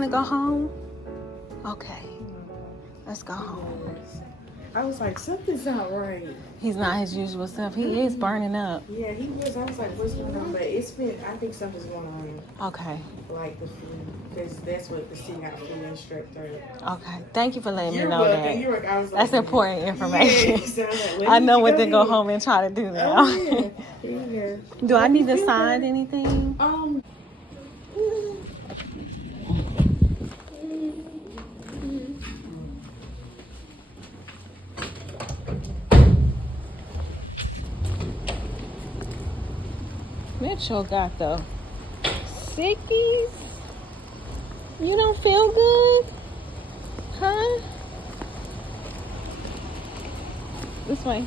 want to go home? Okay. Let's go home. I was like, something's not right. He's not his usual self. He is burning up. Yeah, he was. I was like, what's going on? But it's been, I think something's going on. Okay. Like the flu. Because that's what the city got flu and strep throat. Okay. Thank you for letting me know welcome. that. You're welcome. I was That's like, important information. Yeah, like, I know what to go ahead. home and try to do now. Oh, yeah. Do I need to sign anything? Mitchell got the sickies. You don't feel good? Huh? This way.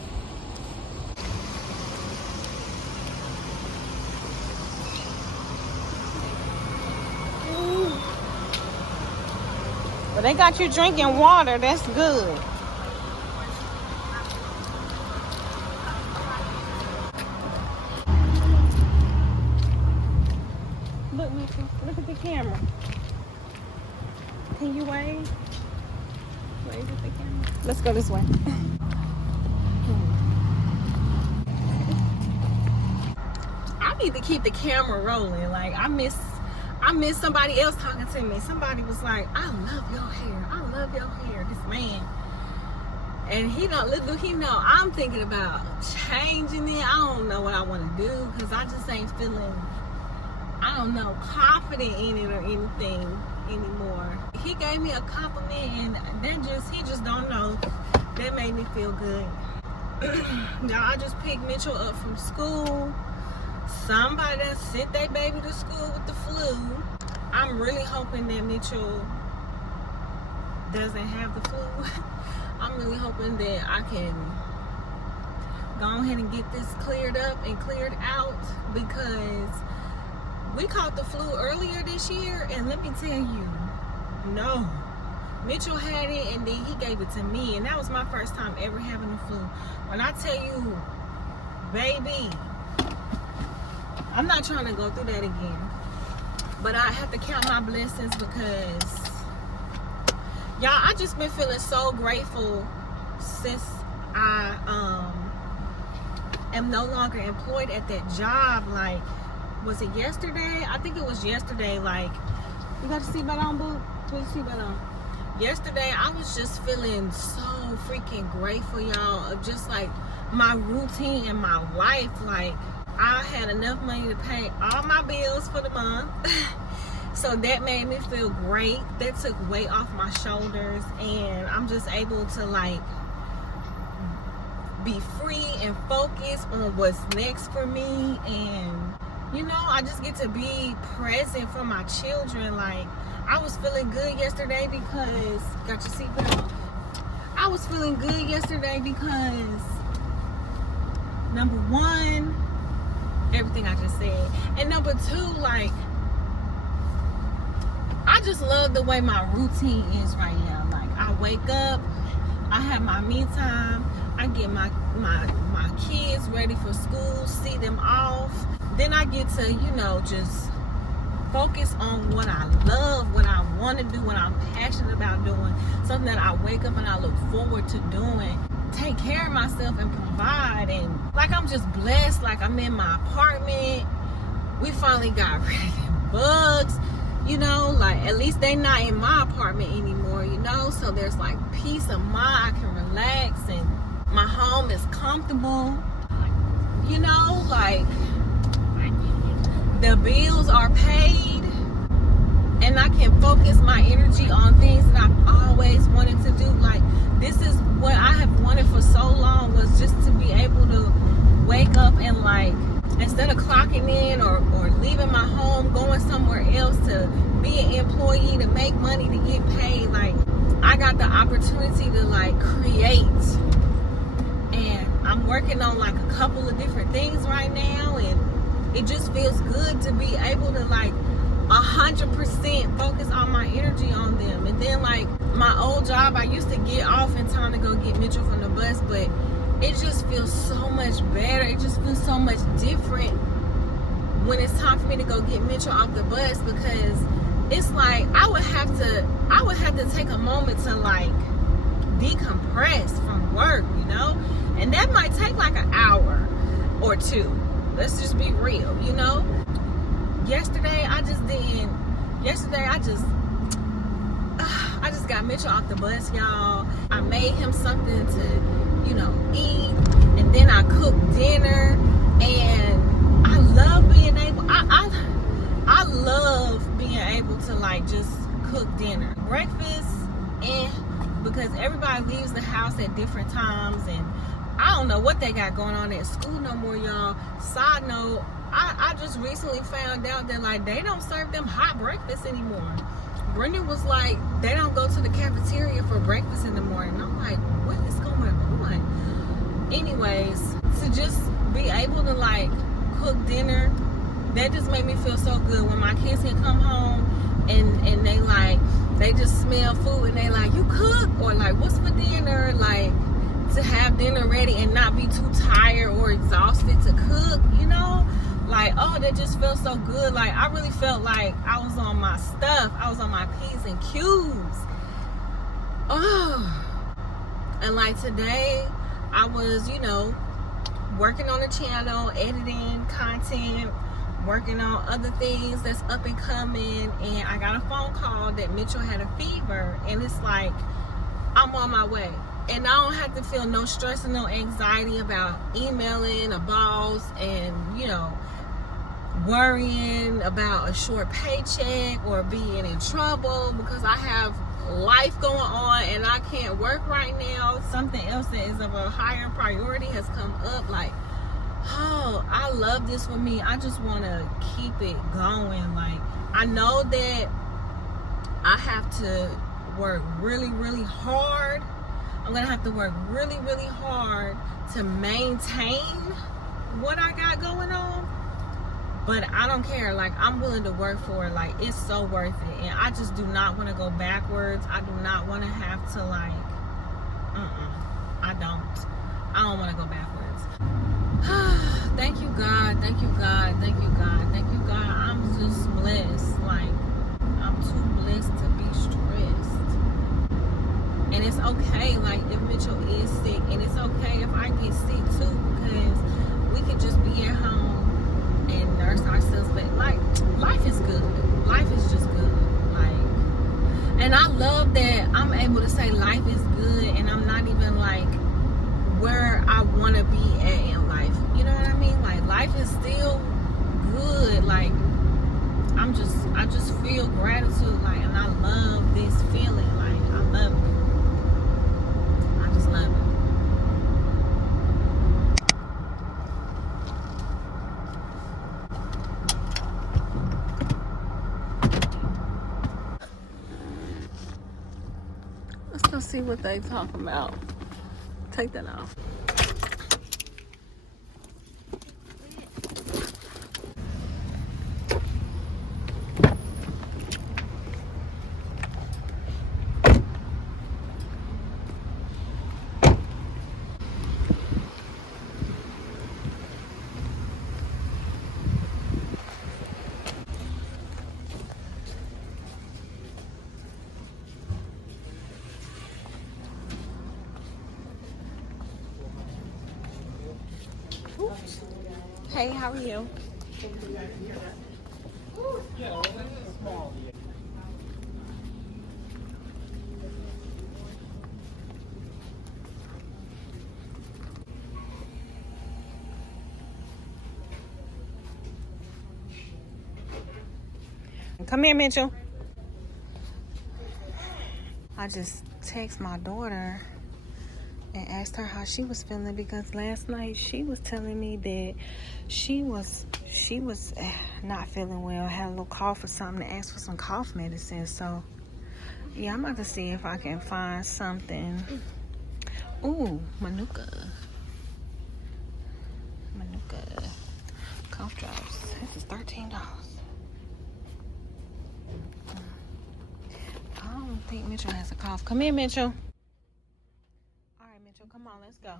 Well, they got you drinking water. That's good. Look, Mitchell. Look at the camera. Can you wave? Wave at the camera. Let's go this way. I need to keep the camera rolling. Like I miss somebody else talking to me. Somebody was like, I love your hair. I love your hair. This man. And he don't, little he know, I'm thinking about changing it. I don't know what I want to do because I just ain't feeling, I don't know, confident in it or anything anymore. He gave me a compliment and he just don't know. That made me feel good. Y'all, I just picked Mitchell up from school. Somebody that sent their baby to school with the flu. I'm really hoping that Mitchell doesn't have the flu. I'm really hoping that I can go ahead and get this cleared up and cleared out because we caught the flu earlier this year, and let me tell you, no. Mitchell had it, and then he gave it to me, and that was my first time ever having the flu. When I tell you, baby, I'm not trying to go through that again. But I have to count my blessings because, y'all, I just been feeling so grateful since I am no longer employed at that job. Like, was it yesterday? I think it was yesterday. Like, you got your seatbelt on, boo? Put your seatbelt on. Yesterday, I was just feeling so freaking grateful, y'all, of just like my routine in my life. Like, I had enough money to pay all my bills for the month. So that made me feel great. That took weight off my shoulders, and I'm just able to like be free and focus on what's next for me. And you know, I just get to be present for my children. Like, I was feeling good yesterday because, got your seatbelt on? I was feeling good yesterday because, number one, everything I just said. And number two, like, I just love the way my routine is right now. Like, I wake up, I have my me time, I get my kids ready for school, see them off. Then I get to, you know, just focus on what I love, what I want to do, what I'm passionate about doing. Something that I wake up and I look forward to doing. Take care of myself and provide. And like, I'm just blessed. Like, I'm in my apartment. We finally got rid of them bugs. You know, like, at least they not in my apartment anymore, you know? So there's like peace of mind. I can relax and my home is comfortable. You know, like, the bills are paid and I can focus my energy on things that I've always wanted to do. Like, this is what I have wanted for so long, was just to be able to wake up and, like, instead of clocking in or leaving my home, going somewhere else to be an employee, to make money, to get paid, like, I got the opportunity to, like, create. And I'm working on, like, a couple of different things right now, and it just feels good to be able to, like, 100% focus all my energy on them. And then, like, my old job, I used to get off in time to go get Mitchell from the bus, but it just feels so much better. It just feels so much different when it's time for me to go get Mitchell off the bus, because it's like I would have to take a moment to like decompress from work, you know, and that might take like an hour or two. Let's just be real, you know. Yesterday I just got Mitchell off the bus, y'all. I made him something to, you know, eat, and then I cooked dinner, and I love being able I love being able to like just cook dinner. Breakfast, because everybody leaves the house at different times, and I don't know what they got going on at school no more, y'all. Side note, I just recently found out that like they don't serve them hot breakfast anymore. Brendan was like, they don't go to the cafeteria for breakfast in the morning. I'm like, what is going on? Anyways, to just be able to like cook dinner, that just made me feel so good. When my kids can come home and they just smell food and they like, you cook? Or like, what's for dinner? Like, to have dinner ready and not be too tired or exhausted to cook, you know? Like, oh, that just felt so good. Like, I really felt like I was on my stuff. I was on my P's and Q's. Oh. And like today, I was, you know, working on the channel, editing content, working on other things that's up and coming. And I got a phone call that Mitchell had a fever. And it's like, I'm on my way. And I don't have to feel no stress and no anxiety about emailing a boss and, you know, worrying about a short paycheck or being in trouble because I have life going on and I can't work right now. Something else that is of a higher priority has come up. Like, oh, I love this for me. I just want to keep it going. Like, I know that I have to work really, really hard. I'm going to have to work really, really hard to maintain what I got going on. But I don't care. Like, I'm willing to work for it. Like, it's so worth it. And I just do not want to go backwards. I do not want to have to, like, I don't want to go backwards. Thank you, God. Thank you, God. Thank you, God. Thank you, God. I'm just blessed. Like, I'm too blessed to be stressed. And it's okay, like, if Mitchell is sick. And it's okay if I get sick, too. Because we could just be at home and nurse ourselves. But, like, life is good. Life is just good. Like, and I love that I'm able to say life is good. And I'm not even, like, where I want to be at in life. You know what I mean? Like, life is still good. Like, I just feel gratitude. Like, and I love this feeling. Like, I love it. I just love it. Let's go see what they talking about. Take that off. Oops. Hey, how are you? Come here, Mitchell. I just text my daughter and asked her how she was feeling because last night she was telling me that she was not feeling well, had a little cough or something, to ask for some cough medicine. So yeah, I'm about to see if I can find something. Ooh, Manuka cough drops. This is $13. I don't think Mitchell has a cough. Come here, Mitchell. All right, Mitchell, come on, let's go.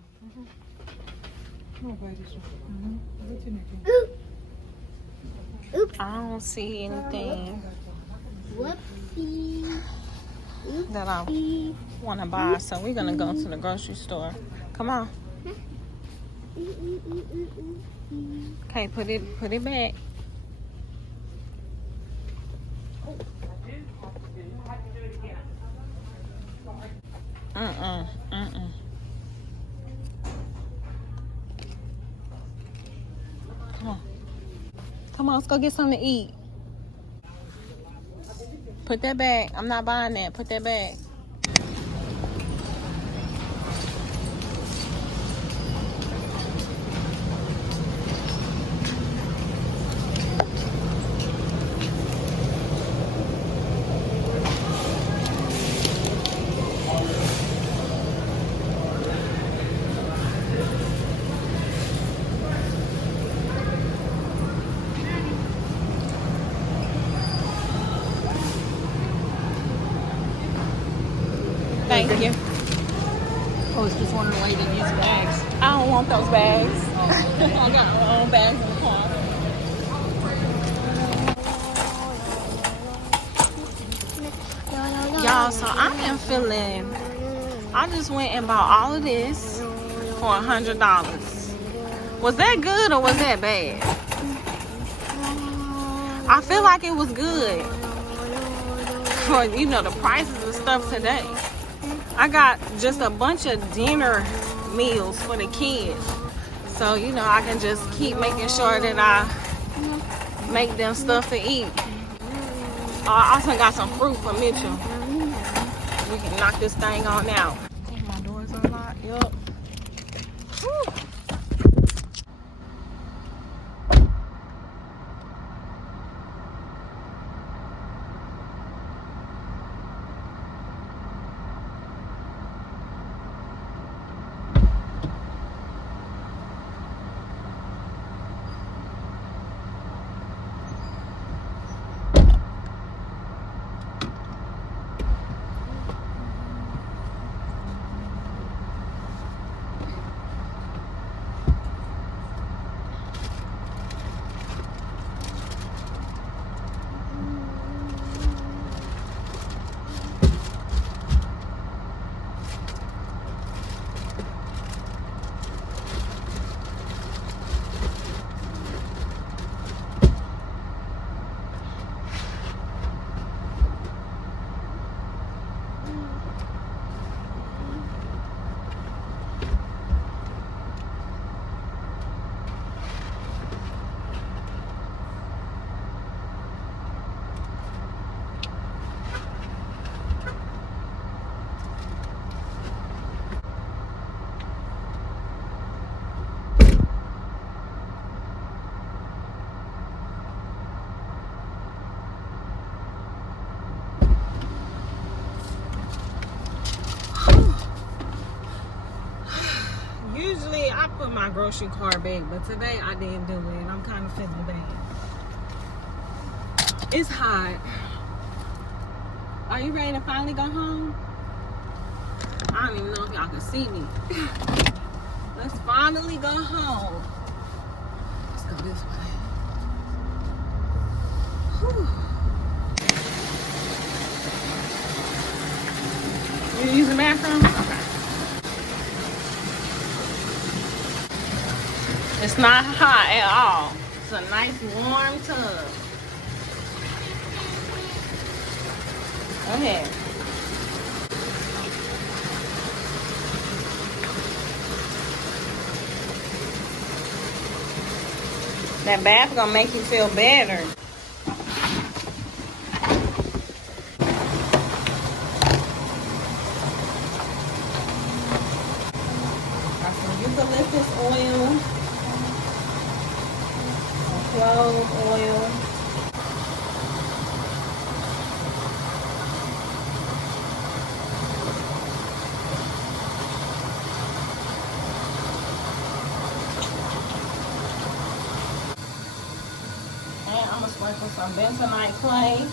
I don't see anything. Whoopsie. that I want to buy. So we're gonna go to the grocery store. Come on. Okay, put it back. Come on, let's go get something to eat. Put that back. I'm not buying that. Put that back. Thank you. I was just wondering why you didn't use bags. I don't want those bags. I got my own bags in the car. Y'all, so I am feeling, I just went and bought all of this for $100. Was that good or was that bad? I feel like it was good for, you know, the prices and stuff today. I got just a bunch of dinner meals for the kids. So, you know, I can just keep making sure that I make them stuff to eat. I also got some fruit for Mitchell. We can knock this thing on out. My doors unlocked. Yup. Whew. Usually I put my grocery cart back, but today I didn't do it. I'm kind of feeling bad. It's hot. Are you ready to finally go home? I don't even know if y'all can see me. Let's finally go home. Let's go this way. Whew. You using the bathroom? Okay. It's not hot at all. It's a nice warm tub. Go ahead. That bath gonna make you feel better. Got some eucalyptus oil. Clove oil. And I'm gonna sprinkle some bentonite clay.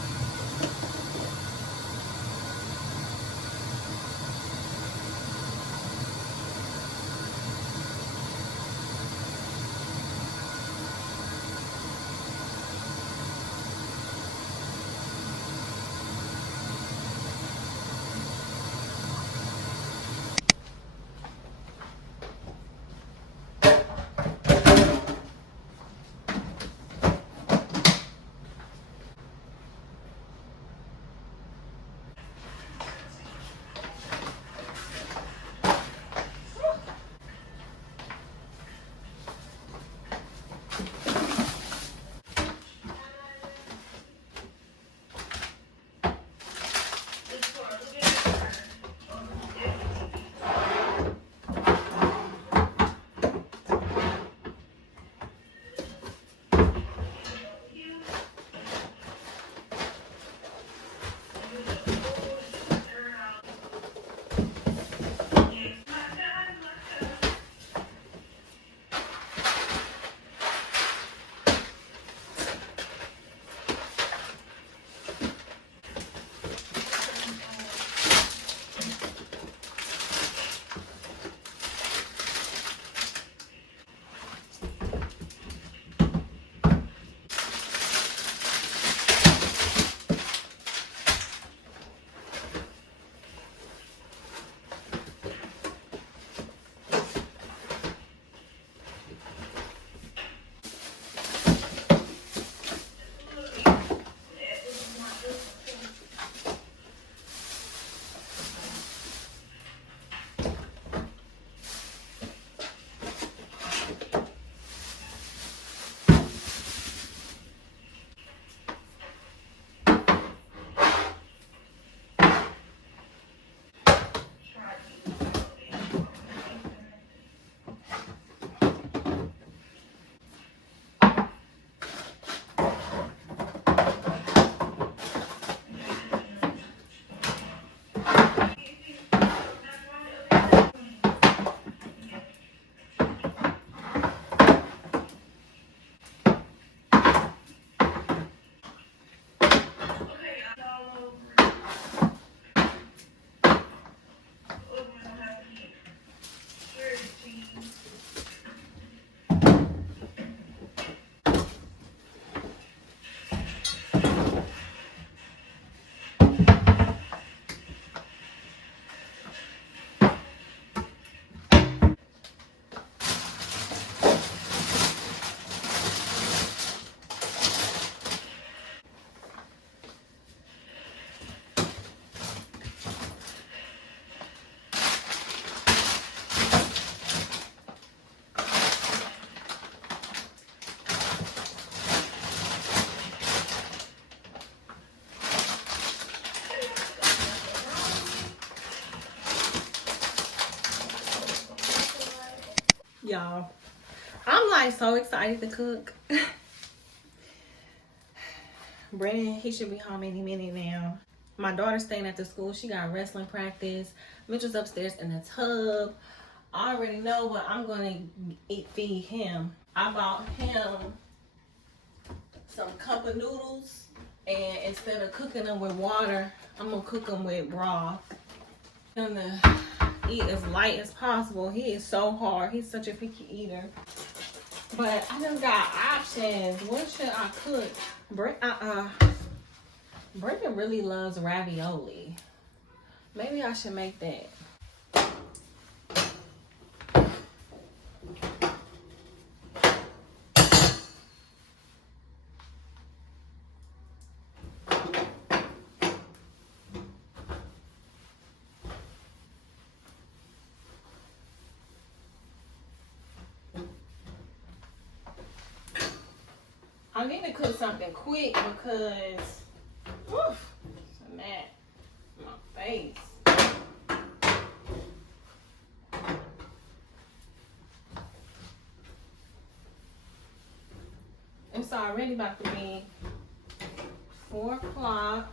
y'all. I'm like so excited to cook. Brennan, he should be home any minute now. My daughter's staying at the school. She got wrestling practice. Mitchell's upstairs in the tub. I already know what I'm going to feed him. I bought him some cup of noodles. And instead of cooking them with water, I'm going to cook them with broth. I'm going to eat as light as possible. He is so hard. He's such a picky eater. But I just got options. What should I cook? Brendan really loves ravioli. Maybe I should make that. I need to cook something quick because, oof, it's a mat in my face. It's already about to be 4 o'clock.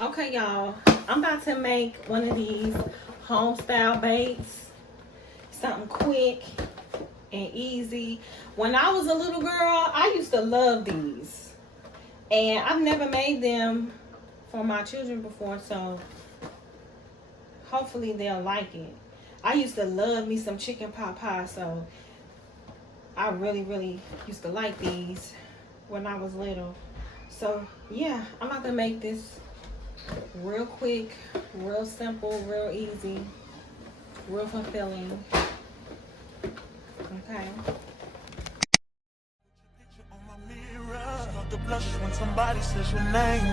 Okay, y'all, I'm about to make one of these home style bakes. Something quick and easy. When I was a little girl, I used to love these. And I've never made them for my children before, so hopefully they'll like it. I used to love me some chicken pot pie, so I really used to like these when I was little. So yeah, I'm about to make this real quick, real simple, real easy, real fulfilling. Okay. The blush when somebody says your name.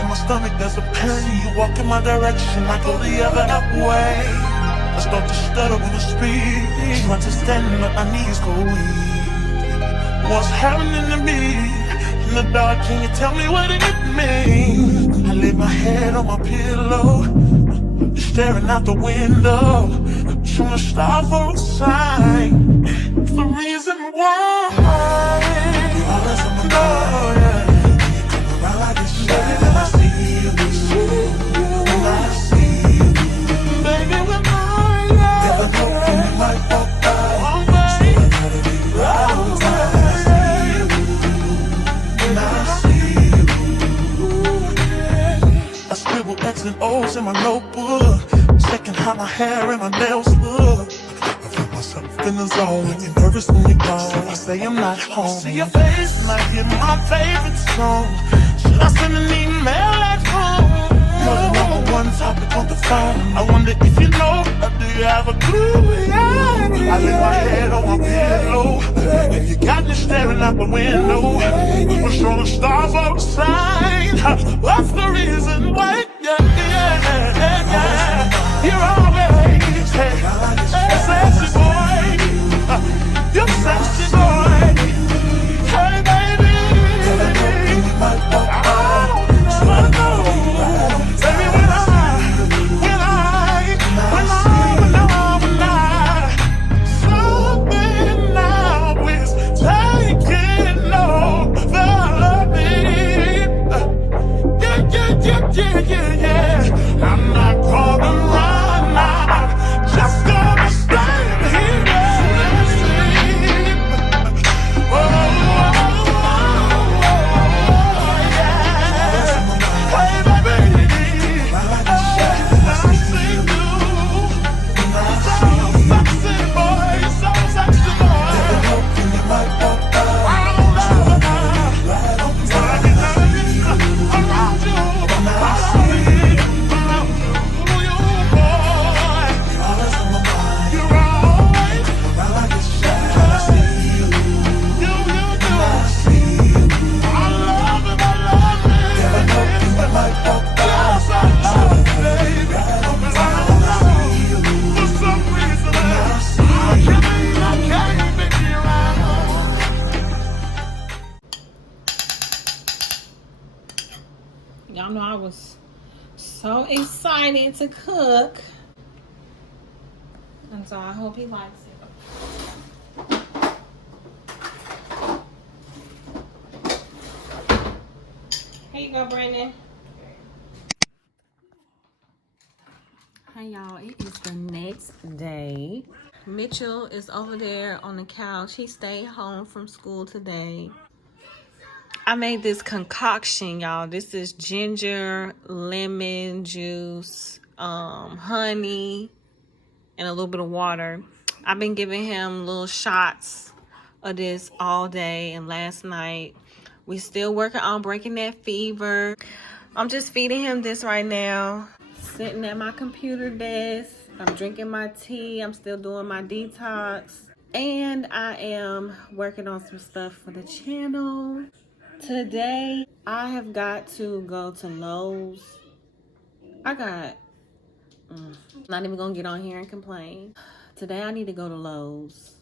In my stomach there's a pain. You walk in my direction, I go the other way. I start to stutter when I speak. Trying to stand up, my knees go weak. What's happening to me? In the dark, can you tell me what it means? I lay my head on my pillow, staring out the window, trying to stop for a sign. It's the reason why you always on my mind. You come around like this, baby, when I see you, when I see you, baby, when I never know when you might walk by, so I gotta be right on time. X's and O's in my notebook, checking how my hair and my nails look. I feel myself in the zone, when you're nervous when you're gone. I say I'm not home. See your face and I hear my favorite song. Should I send an email at home? You're the number one topic on the phone. I wonder if you know, or do you have a clue? Yeah. I lay my head on my pillow, and you got me staring out the window. We were showing the stars outside. What's the reason why? Yeah. You're always sexy boy. You're sexy boy. Hey baby, something now is taking over me. Yeah. was so excited to cook. And so I hope he likes it. Here you go, Brandon. Hey y'all, it is the next day. Mitchell is over there on the couch. He stayed home from school today. I made this concoction, y'all. This is ginger, lemon juice, honey, and a little bit of water. I've been giving him little shots of this all day and last night. We still working on breaking that fever. I'm just feeding him this right now. Sitting at my computer desk. I'm drinking my tea. I'm still doing my detox. And I am working on some stuff for the channel. Today, I have got to go to Lowe's. Not even gonna get on here and complain. Today, I need to go to Lowe's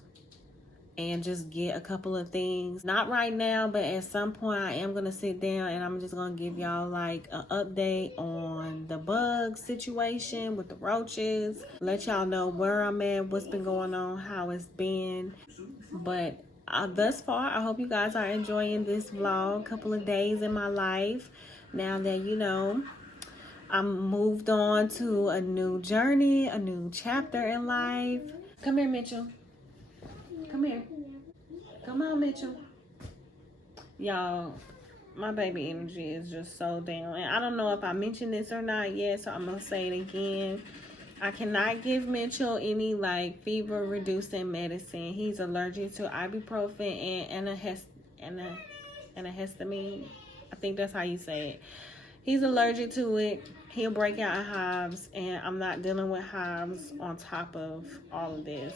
and just get a couple of things. Not right now, but at some point I am gonna sit down and I'm just gonna give y'all like an update on the bug situation with the roaches. Let y'all know where I'm at, what's been going on, how it's been. But thus far, I hope you guys are enjoying this vlog. Couple of days in my life. Now that, you know, I'm moved on to a new journey, a new chapter in life. Come here, Mitchell. Come here. Come on, Mitchell. Y'all, my baby energy is just so down. And I don't know if I mentioned this or not yet, so I'm going to say it again. I cannot give Mitchell any, like, fever-reducing medicine. He's allergic to ibuprofen and antihistamine. I think that's how you say it. He's allergic to it. He'll break out in hives, and I'm not dealing with hives on top of all of this.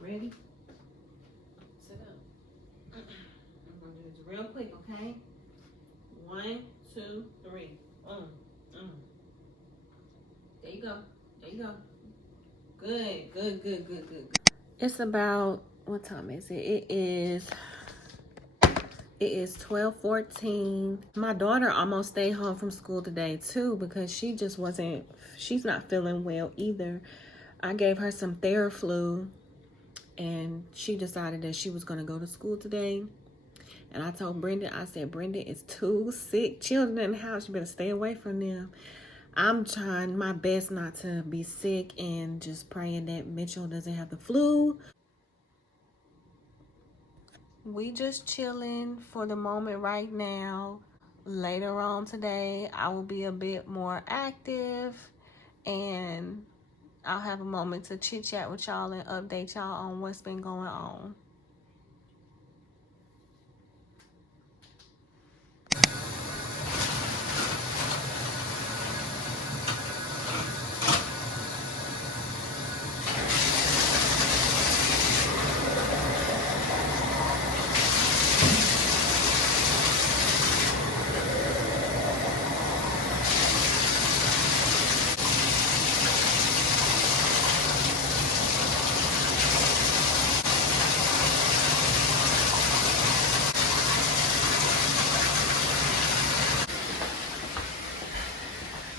Ready? Sit up. I'm gonna do this real quick, okay? 1, 2, 3. There you go. There you go. Good, good, good, good, good. It's about, what time is it? It is 12:14. My daughter almost stayed home from school today too because she's not feeling well either. I gave her some Theraflu and she decided that she was going to go to school today. And I told Brenda, I said, Brenda, it's 2 sick children in the house. You better stay away from them. I'm trying my best not to be sick and just praying that Mitchell doesn't have the flu. We just chilling for the moment right now. Later on today, I will be a bit more active and I'll have a moment to chit chat with y'all and update y'all on what's been going on.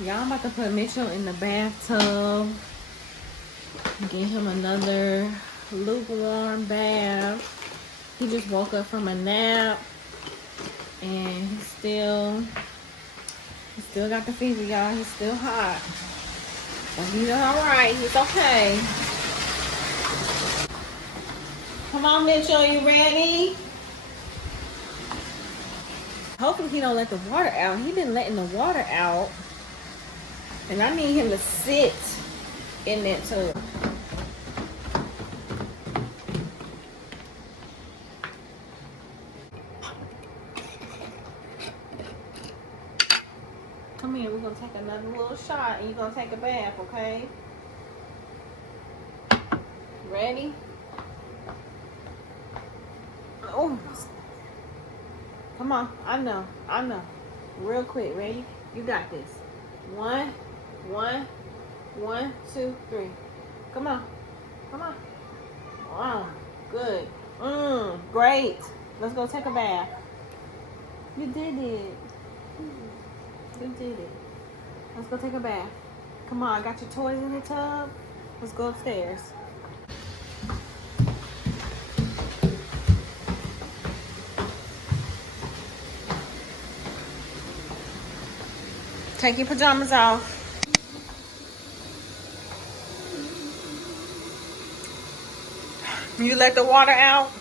Y'all, I'm about to put Mitchell in the bathtub. Get him another lukewarm bath. He just woke up from a nap. And he still got the fever, y'all. He's still hot. But he's alright. He's okay. Come on, Mitchell. You ready? Hopefully he don't let the water out. He been letting the water out. And I need him to sit in that tub. Come here, we're gonna take another little shot and you're gonna take a bath, okay? Ready? Oh, come on. I know. Real quick. Ready? You got this. 1, 2, 3. Come on. Wow, good. Great. Let's go take a bath. You did it. Let's go take a bath. Come on, I got your toys in the tub. Let's go upstairs. Take your pajamas off. You let the water out.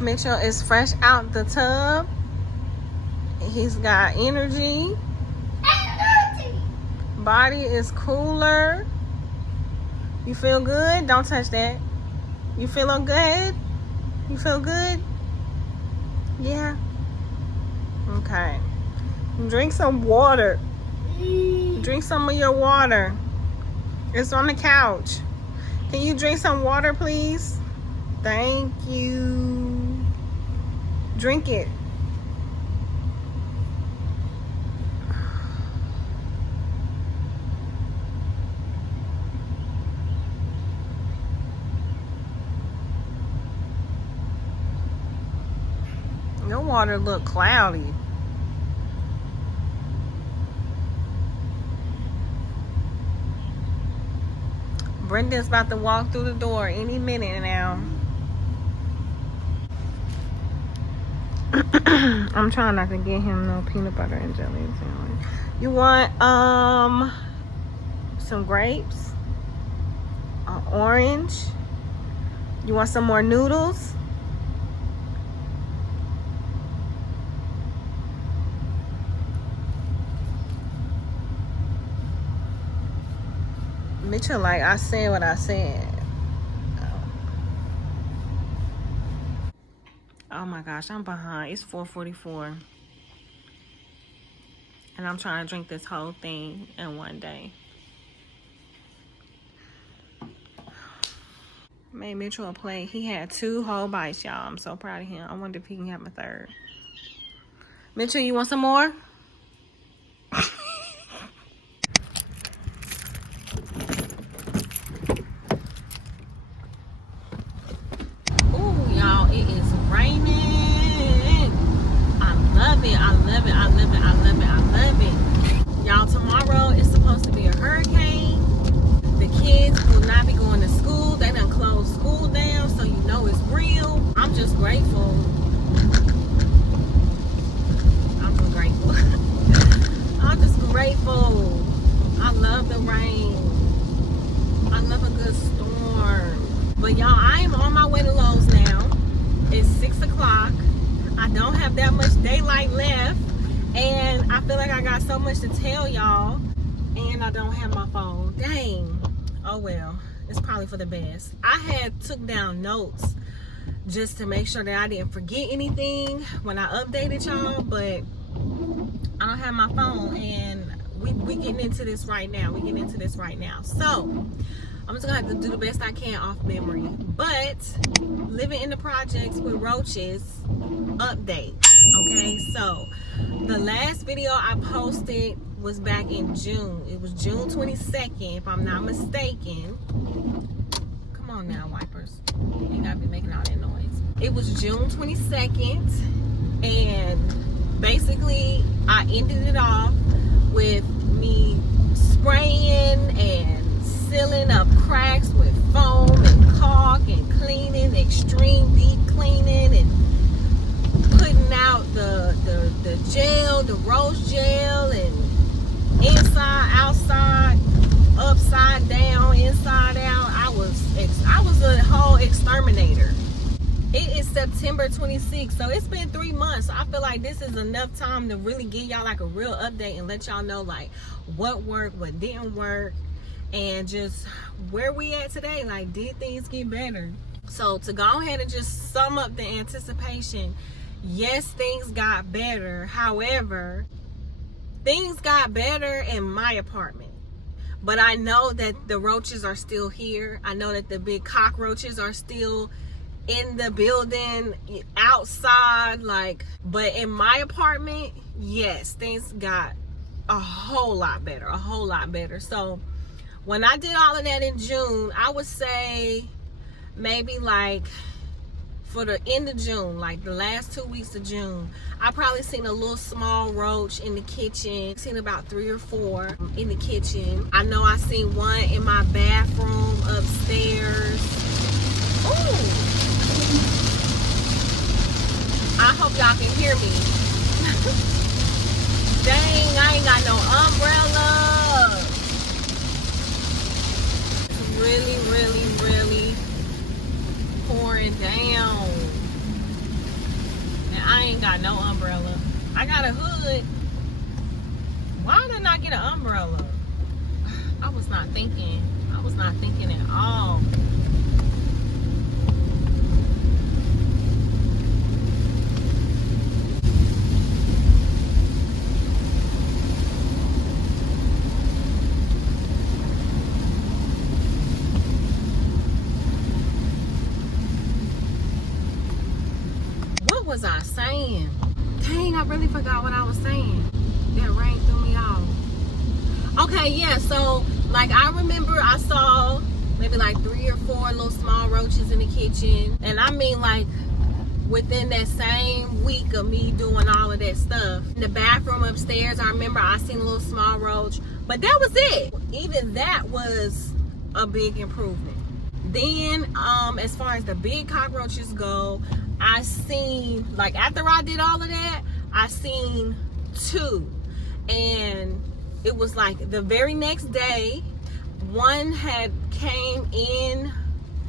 Mitchell is fresh out the tub. He's got energy. Body is cooler. You feel good? Don't touch that. You feeling good? You feel good? Yeah? Okay. Drink some water. Drink some of your water. It's on the couch. Can you drink some water, please? Thank you. Drink it. Your water look cloudy. Brenda's about to walk through the door any minute now. I'm trying not to get him no peanut butter and jelly sandwich. You want some grapes? Orange? You want some more noodles? Mitchell, like, I said what I said. Oh my gosh, I'm behind. It's 4:44. And I'm trying to drink this whole thing in one day. Made Mitchell a plate. He had 2 whole bites, y'all. I'm so proud of him. I wonder if he can have a third. Mitchell, you want some more? Ooh, y'all, it love the rain. I love a good storm. But y'all, I am on my way to Lowe's now. It's 6 o'clock. I don't have that much daylight left. And I feel like I got so much to tell y'all. And I don't have my phone. Dang. Oh well. It's probably for the best. I had took down notes just to make sure that I didn't forget anything when I updated y'all. But I don't have my phone. And we getting into this right now. So I'm just gonna have to do the best I can off memory. But living in the projects with roaches update. Okay, so the last video I posted was back in June. It was June 22nd, if I'm not mistaken. Come on now, wipers. You ain't gotta be making all that noise. It was June 22nd, and basically I ended it off with me spraying and sealing up cracks with foam and caulk and cleaning, extreme deep cleaning, and putting out the gel, the rose gel, and inside, outside, upside down, inside out. I was a whole exterminator. It is September 26th, so it's been 3 months. So I feel like this is enough time to really give y'all like a real update and let y'all know like what worked, what didn't work, and just where we at today. Like, did things get better? So to go ahead and just sum up the anticipation, yes, things got better. However, things got better in my apartment. But I know that the roaches are still here. I know that the big cockroaches are still in the building, outside, like, but in my apartment, yes, things got a whole lot better. So when I did all of that in June, I would say maybe like for the end of June, like the last 2 weeks of June, I probably seen a little small roach in the kitchen. Seen about 3 or 4 in the kitchen. I know I seen one in my bathroom upstairs. Ooh. I hope y'all can hear me. Dang, I ain't got no umbrella. It's really pouring down. And I ain't got no umbrella. I got a hood. Why did I not get an umbrella? I was not thinking at all. What was I saying? Dang, I really forgot what I was saying. That rain threw me off. Okay, yeah, so like I remember I saw maybe like 3 or 4 little small roaches in the kitchen. And I mean like within that same week of me doing all of that stuff. In the bathroom upstairs, I remember I seen a little small roach. But that was it. Even that was a big improvement. Then as far as the big cockroaches go, I seen, like after I did all of that, I seen 2. And it was like the very next day, one had came in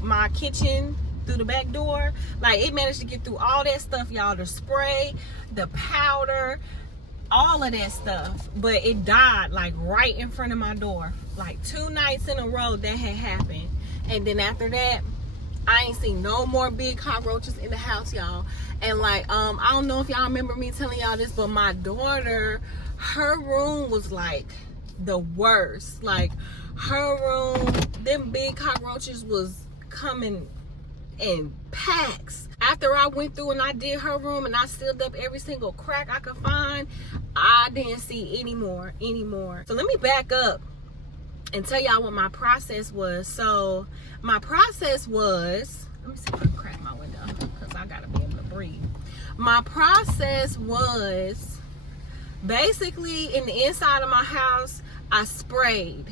my kitchen through the back door. Like it managed to get through all that stuff, y'all. The spray, the powder, all of that stuff. But it died like right in front of my door. Like 2 nights in a row that had happened. And then after that, I ain't seen no more big cockroaches in the house, y'all. And like, I don't know if y'all remember me telling y'all this, but my daughter, her room was like the worst. Like her room, them big cockroaches was coming in packs. After I went through and I did her room and I sealed up every single crack I could find, I didn't see any more. So let me back up and tell y'all what my process was. So my process was, let me see if I can crack my window because I gotta be able to breathe. My process was basically in the inside of my house, I sprayed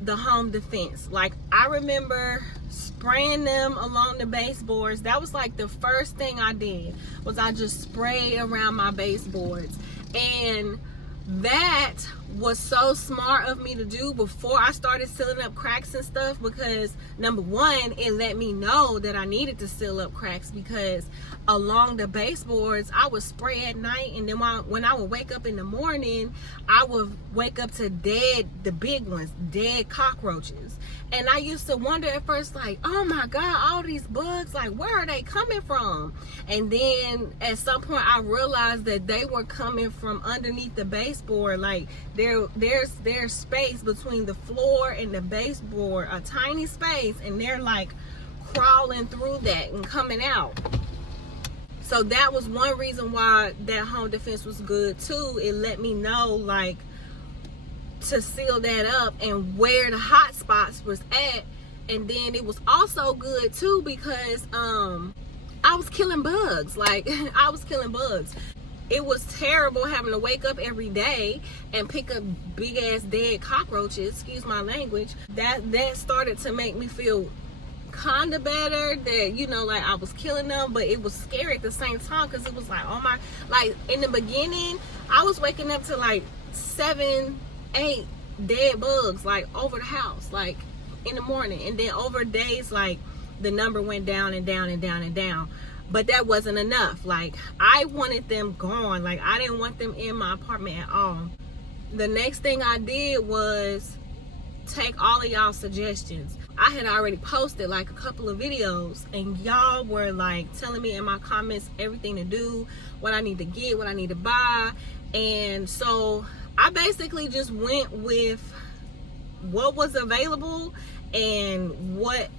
the home defense. Like I remember spraying them along the baseboards. That was like the first thing I did, was I just sprayed around my baseboards. And that was so smart of me to do before I started sealing up cracks and stuff, because number one, it let me know that I needed to seal up cracks, because along the baseboards I would spray at night, and then when I would wake up in the morning, I would wake up to the big ones, dead cockroaches. And I used to wonder at first, like, oh my God, all these bugs, like, where are they coming from? And then at some point I realized that they were coming from underneath the baseboard. Like, there's space between the floor and the baseboard, a tiny space, and they're like crawling through that and coming out. So that was one reason why that home defense was good too. It let me know, like, to seal that up and where the hot spots was at. And then it was also good too because I was killing bugs. Like, I was killing bugs. It was terrible having to wake up every day and pick up big ass dead cockroaches, excuse my language. That started to make me feel kind of better, that, you know, like I was killing them, but it was scary at the same time, because it was like, oh my, like in the beginning I was waking up to like 7, 8 dead bugs, like over the house, like in the morning. And then over days, like the number went down and down and down and down. But that wasn't enough. Like, I wanted them gone. Like, I didn't want them in my apartment at all. The next thing I did was take all of y'all's suggestions. I had already posted like a couple of videos, and y'all were like telling me in my comments everything to do, what I need to get, what I need to buy. And so I basically just went with what was available and what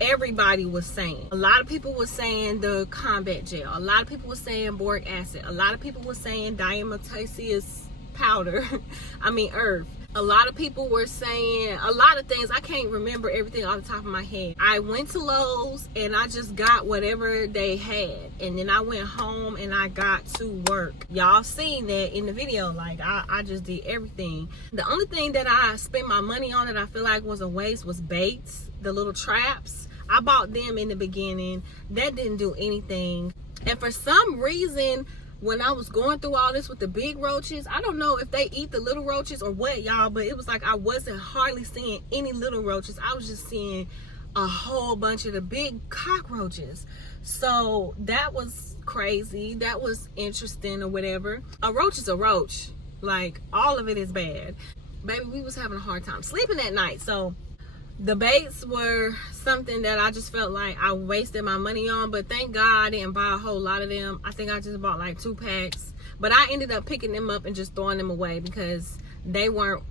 everybody was saying. A lot of people were saying the combat gel. A lot of people were saying boric acid. A lot of people were saying diatomaceous powder. I mean earth. A lot of people were saying a lot of things. I can't remember everything off the top of my head. I went to Lowe's and I just got whatever they had. And then I went home and I got to work. Y'all seen that in the video. Like, I just did everything. The only thing that I spent my money on that I feel like was a waste was baits, the little traps. I bought them in the beginning. That didn't do anything. And for some reason, when I was going through all this with the big roaches, I don't know if they eat the little roaches or what, y'all, but it was like I wasn't hardly seeing any little roaches. I was just seeing a whole bunch of the big cockroaches. So that was crazy. That was interesting or whatever. A roach is a roach. Like, all of it is bad. Baby, we was having a hard time sleeping at night. So the baits were something that I just felt like I wasted my money on, but thank God I didn't buy a whole lot of them. I think I just bought like 2 packs, but I ended up picking them up and just throwing them away because they weren't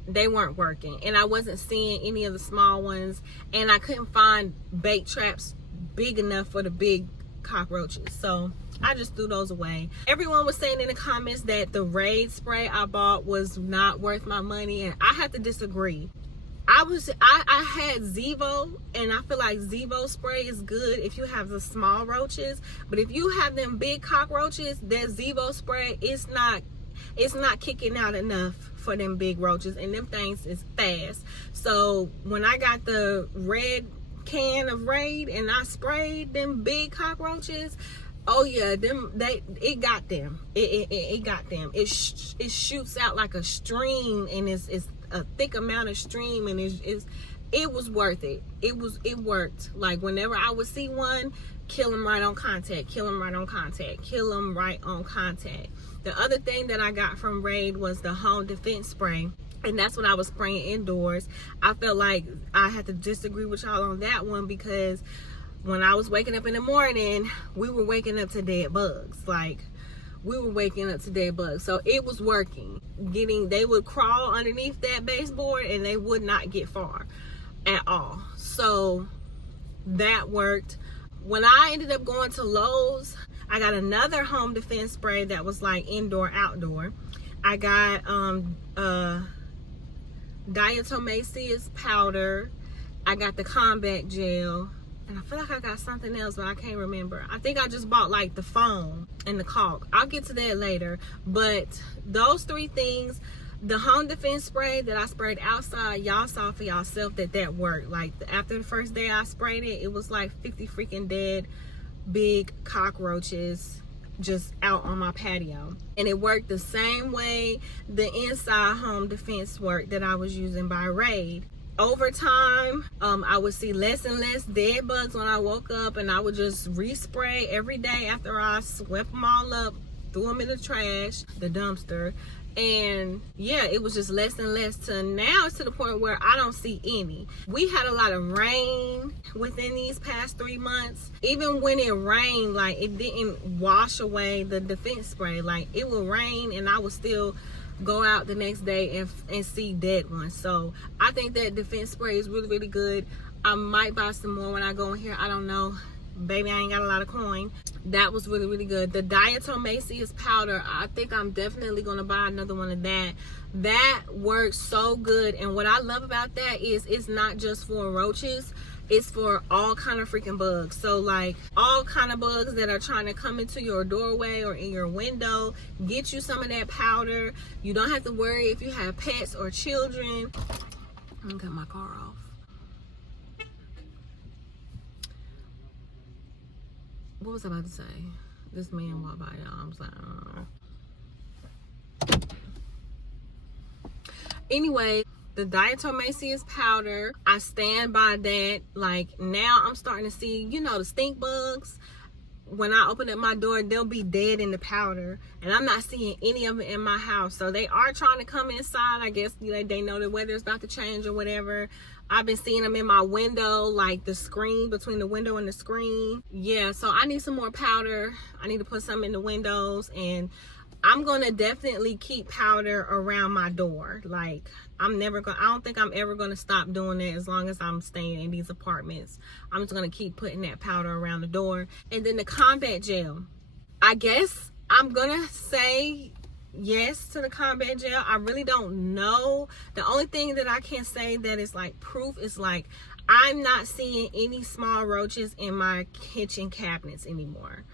working, and I wasn't seeing any of the small ones, and I couldn't find bait traps big enough for the big cockroaches, so I just threw those away. Everyone was saying in the comments that the Raid spray I bought was not worth my money, and I have to disagree. I had Zevo, and I feel like Zevo spray is good if you have the small roaches, but if you have them big cockroaches, that Zevo spray it's not kicking out enough for them big roaches, and them things is fast. So when I got the red can of Raid and I sprayed them big cockroaches, oh yeah, it got them. It got them. It shoots out like a stream, and it's a thick amount of stream, and it was worth it. It worked. Like, whenever I would see one, kill them right on contact, kill them right on contact, kill them right on contact. The other thing that I got from Raid was the home defense spray, and that's what I was spraying indoors. I felt like I had to disagree with y'all on that one, because when I was waking up in the morning, we were waking up to dead bugs. Like, we were waking up to dead bugs. So it was working. They would crawl underneath that baseboard and they would not get far at all. So that worked. When I ended up going to Lowe's, I got another home defense spray that was like indoor, outdoor. I got diatomaceous powder. I got the combat gel. And I feel like I got something else, but I can't remember. I think I just bought like the foam and the caulk. I'll get to that later. But those 3 things, the home defense spray that I sprayed outside, y'all saw for yourself that worked. Like, after the first day I sprayed it, it was like 50 freaking dead big cockroaches just out on my patio. And it worked the same way the inside home defense worked that I was using by Raid. Over time, I would see less and less dead bugs when I woke up, and I would just respray every day after I swept them all up, threw them in the trash, the dumpster. And yeah, it was just less and less, to now it's to the point where I don't see any. We had a lot of rain within these past 3 months. Even when it rained, like, it didn't wash away the defense spray. Like, it would rain and I would still go out the next day and see dead ones. So I think that defense spray is really, really good. I might buy some more when I go in here. I don't know. Baby, I ain't got a lot of coin. That was really, really good. The diatomaceous powder, I think I'm definitely gonna buy another one of that. That works so good. And what I love about that is it's not just for roaches, it's for all kind of freaking bugs. So like all kind of bugs that are trying to come into your doorway or in your window, get you some of that powder. You don't have to worry if you have pets or children. I'm gonna cut my car off. What was I about to say? This man walked by, y'all. I was like, Anyway, the diatomaceous powder, I stand by that. Like, now I'm starting to see, you know, the stink bugs. When I open up my door, they'll be dead in the powder, and I'm not seeing any of them in my house. So they are trying to come inside. I guess, you know, they know the weather's about to change or whatever. I've been seeing them in my window, like the screen, between the window and the screen. Yeah, so I need some more powder. I need to put some in the windows, and I'm gonna definitely keep powder around my door. Like, I don't think I'm ever gonna stop doing that as long as I'm staying in these apartments. I'm just gonna keep putting that powder around the door. And then the combat gel, I guess I'm gonna say yes to the combat gel. I really don't know. The only thing that I can say that is like proof is like, I'm not seeing any small roaches in my kitchen cabinets anymore.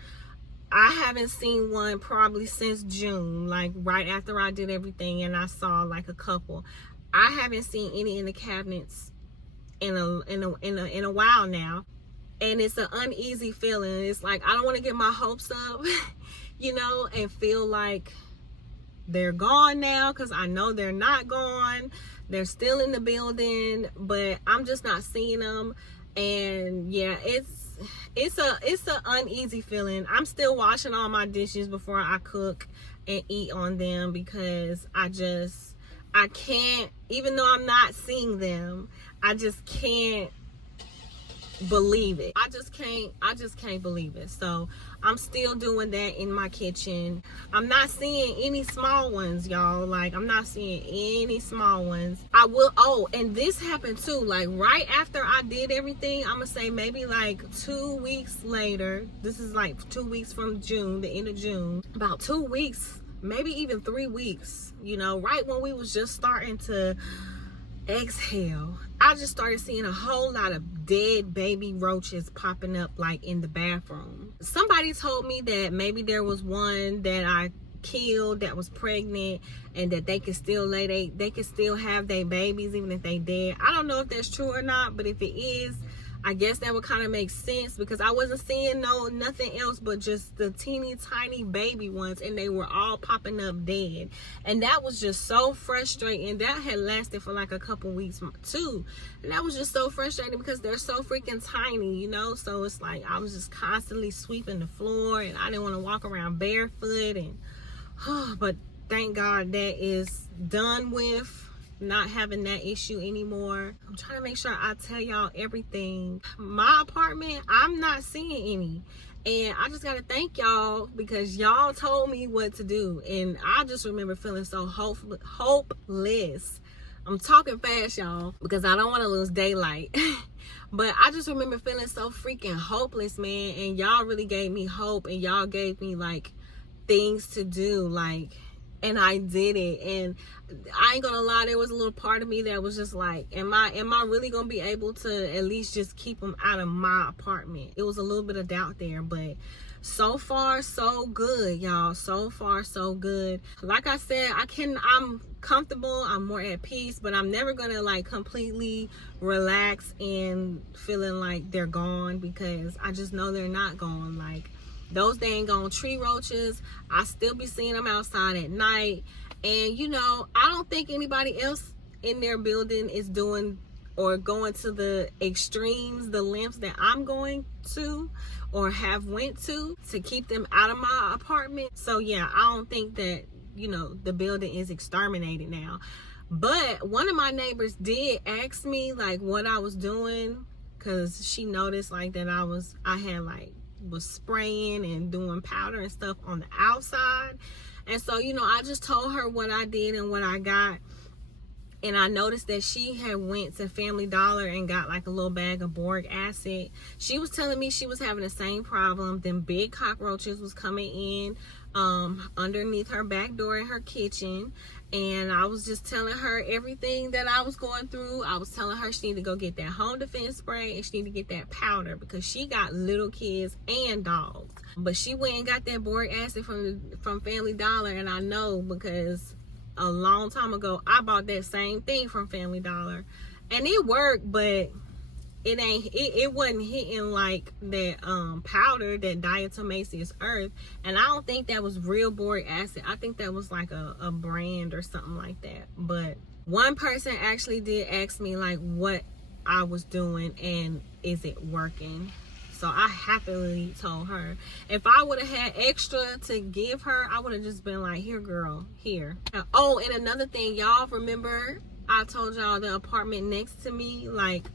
I haven't seen one probably since June, like right after I did everything, and I saw like a couple. I haven't seen any in the cabinets in a while now, and it's an uneasy feeling. It's like I don't want to get my hopes up, you know, and feel like they're gone now, because I know they're not gone. They're still in the building, but I'm just not seeing them. And yeah, it's a uneasy feeling. I'm still washing all my dishes before I cook and eat on them, because I can't, even though I'm not seeing them, I just can't believe it. I just can't believe it. So I'm still doing that in my kitchen. I'm not seeing any small ones, y'all. Like, I'm not seeing any small ones. And this happened too, like right after I did everything. I'm gonna say maybe like 2 weeks later. This is like 2 weeks from June, the end of June. About 2 weeks, maybe even 3 weeks, you know, right when we was just starting to exhale, I just started seeing a whole lot of dead baby roaches popping up like in the bathroom. Somebody told me that maybe there was one that I killed that was pregnant, and that they could still they could still have their babies even if they dead. I don't know if that's true or not, but if it is, I guess that would kind of make sense, because I wasn't seeing nothing else but just the teeny tiny baby ones, and they were all popping up dead. And that was just so frustrating. That had lasted for like a couple weeks too, and that was just so frustrating because they're so freaking tiny, you know. So it's like I was just constantly sweeping the floor, and I didn't want to walk around barefoot. And but thank God that is done with. Not having that issue anymore. I'm trying to make sure I tell y'all everything. My apartment, I'm not seeing any, and I just gotta thank y'all, because y'all told me what to do. And I just remember feeling so hopeless. I'm talking fast, y'all, because I don't want to lose daylight. But I just remember feeling so freaking hopeless, man. And y'all really gave me hope, and y'all gave me like things to do, like, and I did it. And I ain't gonna lie, there was a little part of me that was just like, am I really gonna be able to at least just keep them out of my apartment? It was a little bit of doubt there, but so far so good, y'all. So far so good. Like I said, I'm comfortable, I'm more at peace, but I'm never gonna like completely relax and feeling like they're gone, because I just know they're not gone. Like, Those dang on tree roaches, I still be seeing them outside at night. And you know, I don't think anybody else in their building is doing or going to the extremes, the lengths that I'm going to or have went to keep them out of my apartment. So yeah, I don't think that, you know, the building is exterminated now. But one of my neighbors did ask me like what I was doing, because she noticed like that I was spraying and doing powder and stuff on the outside. And so, you know, I just told her what I did and what I got. And I noticed that she had went to Family Dollar and got like a little bag of boric acid. She was telling me she was having the same problem. Them big cockroaches was coming in underneath her back door in her kitchen. And I was just telling her everything that I was going through. I was telling her she need to go get that home defense spray and she need to get that powder, because she got little kids and dogs. But she went and got that boric acid from Family Dollar, and I know because a long time ago I bought that same thing from Family Dollar and it worked, but it wasn't hitting like that powder, that diatomaceous earth. And I don't think that was real boric acid. I think that was like a brand or something like that. But one person actually did ask me like what I was doing and is it working. So I happily told her. If I would have had extra to give her, I would have just been like, here girl, here. Oh, and another thing, y'all remember I told y'all the apartment next to me, like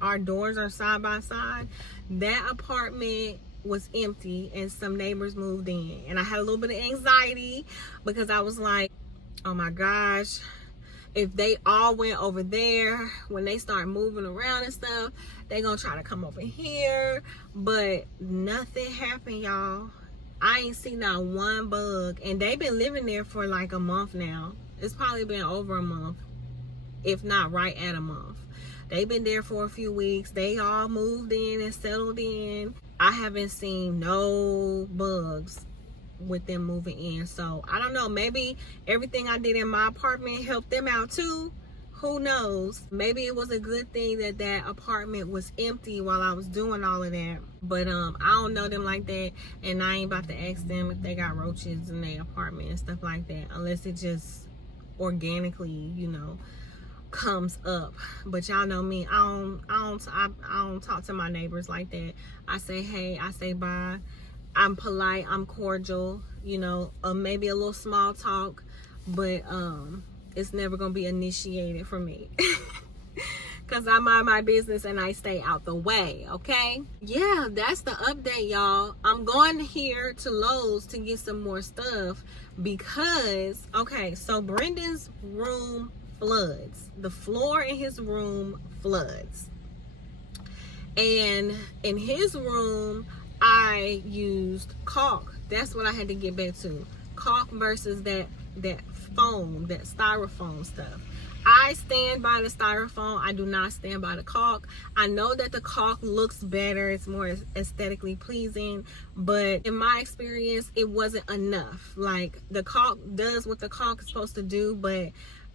our doors are side by side. That apartment was empty and some neighbors moved in. And I had a little bit of anxiety because I was like, oh my gosh, if they all went over there, when they start moving around and stuff, they gonna try to come over here. But nothing happened, y'all. I ain't seen not one bug. And they've been living there for like a month now. It's probably been over a month, if not right at a month. They've been there for a few weeks. They all moved in and settled in. I haven't seen no bugs with them moving in. So I don't know, maybe everything I did in my apartment helped them out too. Who knows? Maybe it was a good thing that that apartment was empty while I was doing all of that. But I don't know them like that, and I ain't about to ask them if they got roaches in their apartment and stuff like that, unless it just organically, you know, comes up. But y'all know me, I don't talk to my neighbors like that. I say hey, I say bye. I'm polite, I'm cordial, you know, maybe a little small talk, but it's never gonna be initiated for me. Cause I mind my business and I stay out the way, okay? Yeah, that's the update, y'all. I'm going here to Lowe's to get some more stuff because, okay, so Brendan's room floods. The floor in his room floods. And in his room, I used caulk. That's what I had to get back to. Caulk versus that foam, that styrofoam stuff. I stand by the styrofoam. I do not stand by the caulk. I know that the caulk looks better. It's more aesthetically pleasing. But in my experience, it wasn't enough. Like, the caulk does what the caulk is supposed to do, but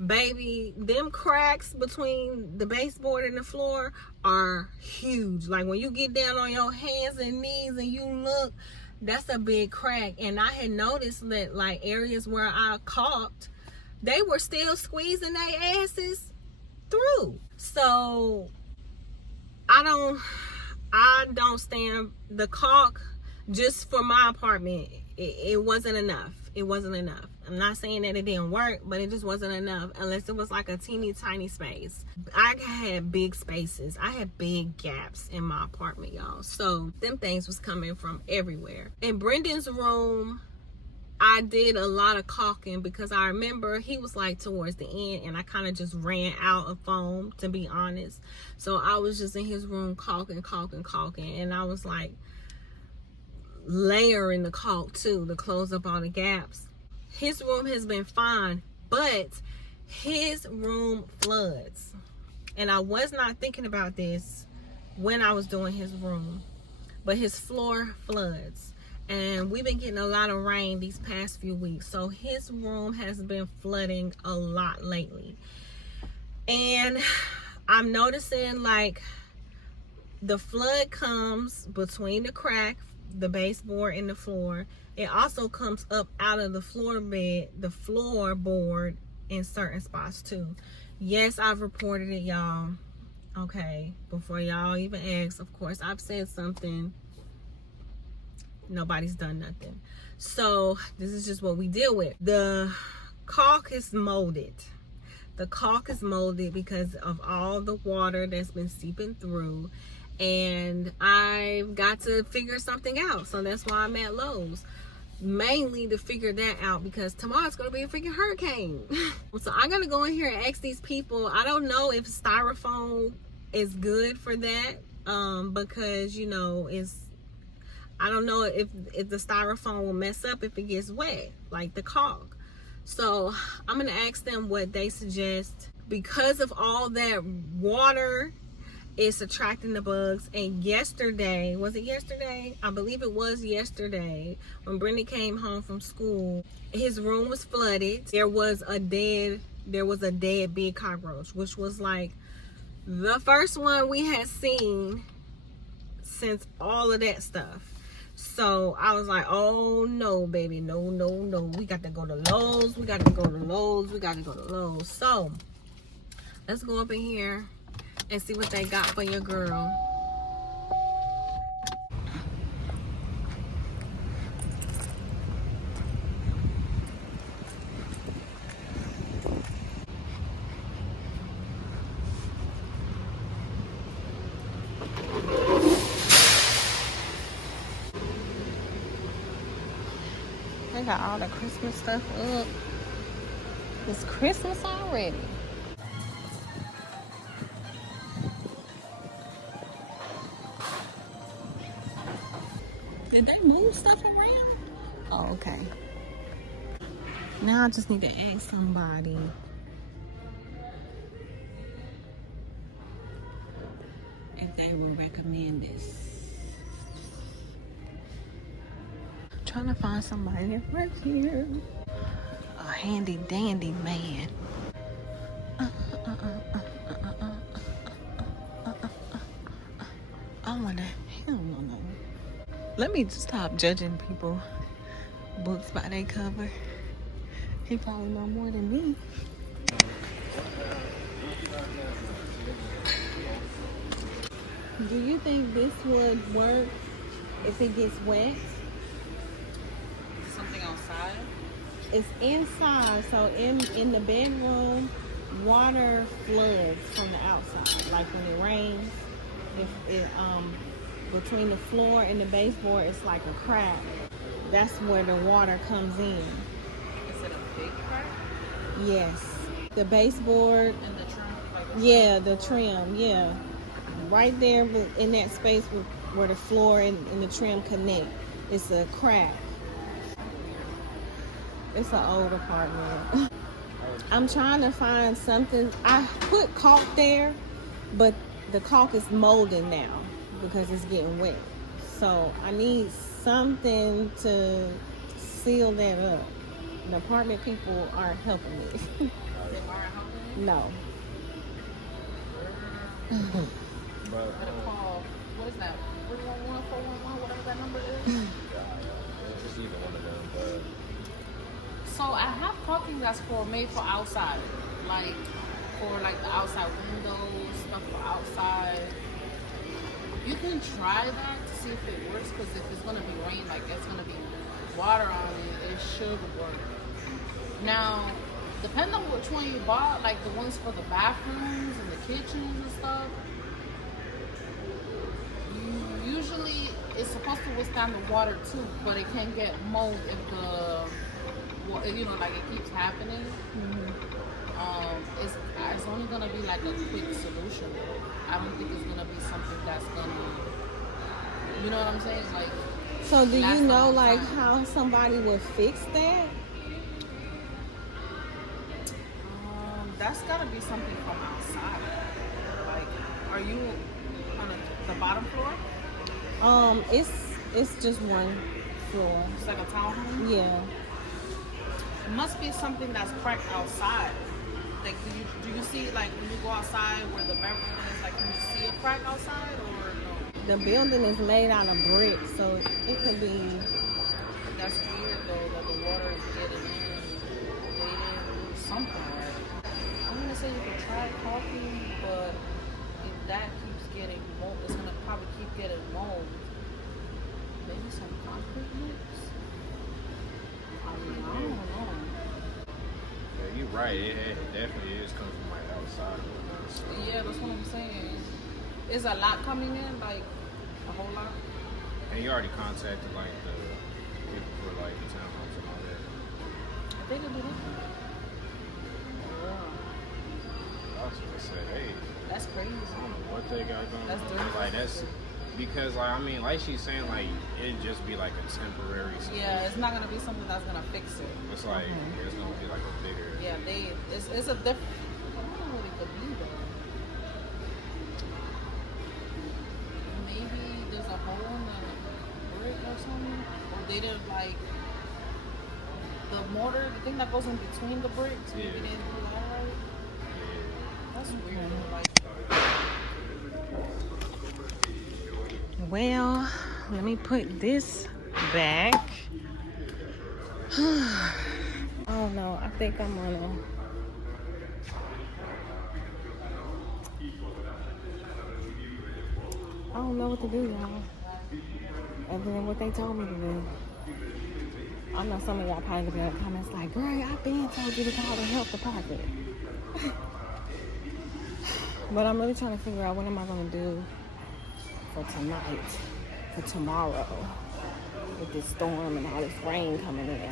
baby, them cracks between the baseboard and the floor are huge. Like, when you get down on your hands and knees and you look, that's a big crack. And I had noticed that like areas where I caulked, they were still squeezing their asses through. So I don't stand the caulk just for my apartment. It wasn't enough. It wasn't enough. I'm not saying that it didn't work, but it just wasn't enough unless it was like a teeny tiny space. I had big spaces. I had big gaps in my apartment, y'all. So them things was coming from everywhere. In Brendan's room, I did a lot of caulking because I remember he was like towards the end and I kind of just ran out of foam, to be honest. So I was just in his room caulking, and I was like layering the caulk too to close up all the gaps. His room has been fine, but his room floods. And I was not thinking about this when I was doing his room, but his floor floods. And we've been getting a lot of rain these past few weeks. So his room has been flooding a lot lately. And I'm noticing like the flood comes between the crack the baseboard and the floor. It also comes up out of the floorboard in certain spots too. Yes, I've reported it, y'all. Okay, before y'all even ask, of course, I've said something. Nobody's done nothing. So this is just what we deal with. The caulk is molded. The caulk is molded because of all the water that's been seeping through. And I've got to figure something out. So that's why I'm at Lowe's. Mainly to figure that out, because tomorrow's going to be a freaking hurricane. So I'm going to go in here and ask these people. I don't know if styrofoam is good for that. Because, you know, I don't know if the styrofoam will mess up if it gets wet, like the caulk. So I'm going to ask them what they suggest. Because of all that water, it's attracting the bugs. And yesterday, was it yesterday? I believe it was yesterday, when Brendan came home from school, his room was flooded. There was a dead big cockroach, which was like the first one we had seen since all of that stuff. So I was like, oh no, baby, no. We got to go to Lowe's. So let's go up in here and see what they got for your girl. They got all the Christmas stuff up. It's Christmas already. Did they move stuff around? Oh, okay. Now I just need to ask somebody. If they would recommend this. Trying to find somebody that works here. A handy dandy man. I wanna, hell no. Let me just stop judging people books by their cover. He probably know more than me. Do you think this would work if it gets wet? Something outside? It's inside, so in the bedroom, water floods from the outside. Like when it rains, if it between the floor and the baseboard, it's like a crack. That's where the water comes in. Is it a big crack? Yes, the baseboard. And the trim? Yeah, the trim. Yeah, right there in that space where the floor and the trim connect, it's a crack. It's an old apartment. I'm trying to find something. I put caulk there, but the caulk is molding now because it's getting wet. So I need something to seal that up. The apartment people aren't helping me. They aren't helping you? No. Better call, what is that? 311, 411, whatever that number is? It's either one of them, but So I have caulking that's made for outside. Like, for like the outside windows, stuff for outside. You can try that to see if it works, because if it's going to be rain, like there's going to be water on it, it should work. Now, depending on which one you bought, like the ones for the bathrooms and the kitchens and stuff, usually it's supposed to withstand the water too, but it can get mold if like it keeps happening. It's only gonna be like a quick solution. I don't think it's gonna be something that's gonna, you know what I'm saying? Like, So do you know like how somebody would fix that? That's gotta be something from outside. Like, are you on the bottom floor? It's just one floor. It's like a townhome? Yeah. It must be something that's cracked outside. Like, do you see, like, when you go outside where the bedroom is, like, can you see a crack outside, or no? The building is made out of brick, so it could be. That's weird though that the water is getting in. They didn't do something right. I'm gonna say you could try caulking, but if that keeps getting mold, it's gonna probably keep getting mold. Maybe some concrete mix. I mean, I don't know. Yeah, you're right. It definitely is coming from like outside. Yeah, that's what I'm saying. Is a lot coming in, like a whole lot? And you already contacted like the people for like the townhomes and all that. I think it'll be different. I was gonna say, hey, That's crazy. what they got going That's on? different. Like that's because like I mean, like she's saying, like it'd just be like a temporary solution. Yeah, it's not gonna be something that's gonna fix it. It's like it's gonna be like a bigger. Yeah, it's a different. I don't know what it could be though. Maybe there's a hole in the brick or something, or they didn't like the mortar, the thing that goes in between the bricks. Maybe they didn't do that right. That's weird. Like, Well, let me put this back. Oh no, I think I'm gonna. I don't know what to do, y'all. Other than what they told me to do. I know some of y'all probably gonna be in the comments like, girl, I've been told you to call the health department. But I'm really trying to figure out what am I gonna do for tonight, for tomorrow, with this storm and all this rain coming in.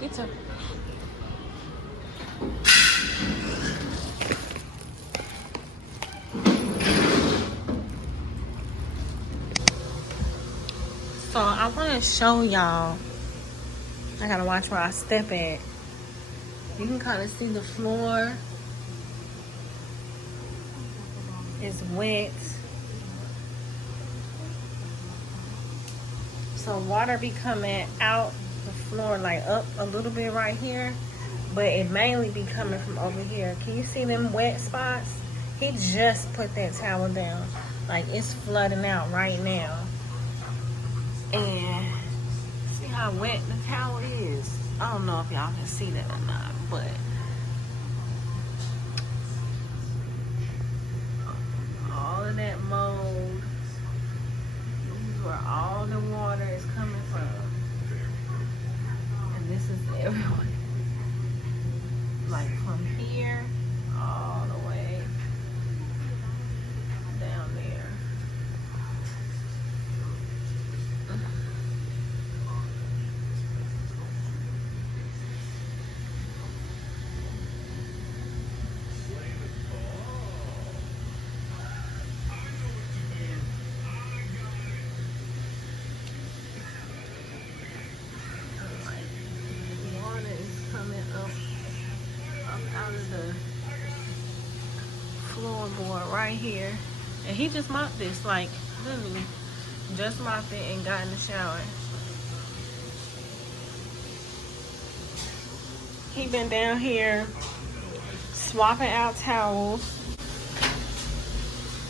It's a So I want to show y'all. I gotta watch where I step at. You can kind of see the floor is wet. So water be coming out the floor, like up a little bit right here, but it mainly be coming from over here. Can you see them wet spots? He just put that towel down. Like it's flooding out right now. And see how wet the towel is. I don't know if y'all can see that or not, but all of that mold, this is where all the water is coming from. And this is everywhere. Like from here all the way down there. Floorboard right here, and he just mopped this, like literally just mopped it and got in the shower. He been down here swapping out towels.